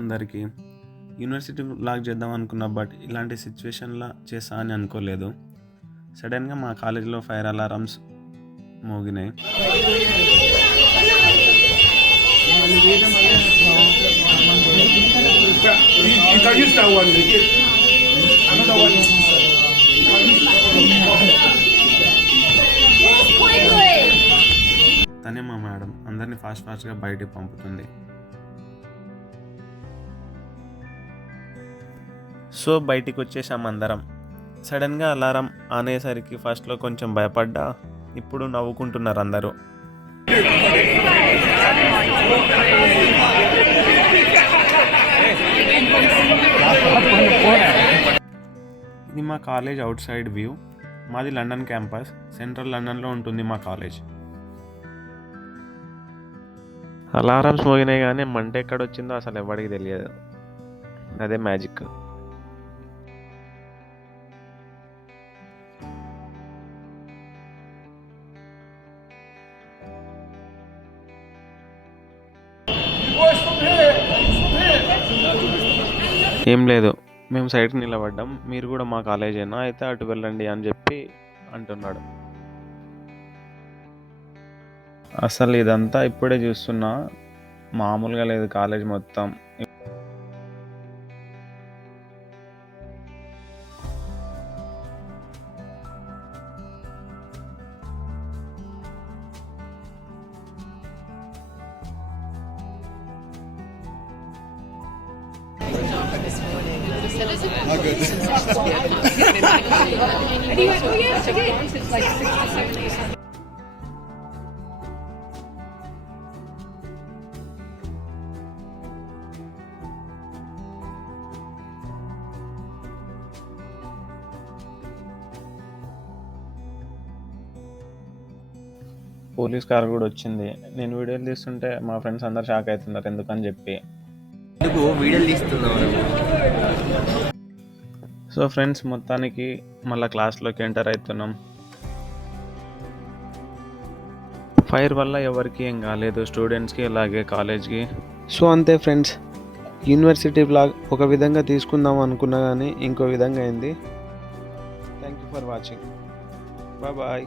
అందరికీ. University vlog చేద్దాం అనుకున్నా, బట్ ఇలాంటి సిచ్యువేషన్లో చేస్తా అని అనుకోలేదు. సడన్గా మా కాలేజీలో ఫైర్ అలారమ్స్ మోగినాయి. తనే మా మేడం అందరినీ ఫాస్ట్గా బయటికి పంపుతుంది. సో బయటికి వచ్చేసాం అందరం. సడన్గా అలారం ఆన్ అయ్యేసరికి ఫస్ట్లో కొంచెం భయపడ్డా, ఇప్పుడు నవ్వుకుంటున్నారు అందరూ. ఇది మా కాలేజ్ అవుట్ సైడ్ వ్యూ. మాది లండన్ క్యాంపస్, సెంట్రల్ లండన్లో ఉంటుంది మా కాలేజ్. అలారమ్స్ మోగినాయి కానీ మంట ఎక్కడొచ్చిందో అసలు ఎవరికి తెలియదు. అదే మ్యాజిక్. ఏం లేదు, మేము సైడ్కి నిలబడ్డాం, మీరు కూడా మా కాలేజేనా అయితే అటు వెళ్ళండి అని చెప్పి అంటున్నాడు. అసలు ఇదంతా ఇప్పుడే చూస్తున్నా, మామూలుగా లేదు కాలేజ్ మొత్తం. పోలీస్ కార్ కూడా వచ్చింది. నేను వీడియోలు తీస్తుంటే మా ఫ్రెండ్స్ అందరు షాక్ అవుతున్నారు ఎందుకని చెప్పి. వీడియోలు తీస్తున్నాను. సో ఫ్రెండ్స్, మొత్తానికి మళ్ళీ క్లాస్లోకి ఎంటర్ అవుతున్నాం. ఫైర్ వల్ల ఎవరికి ఏం కాలేదు, స్టూడెంట్స్కి అలాగే కాలేజ్కి. సో అంతే ఫ్రెండ్స్, యూనివర్సిటీ వ్లాగ్ ఒక విధంగా తీసుకుందాం అనుకున్నా కానీ ఇంకో విధంగా అయింది. Thank you for watching. Bye.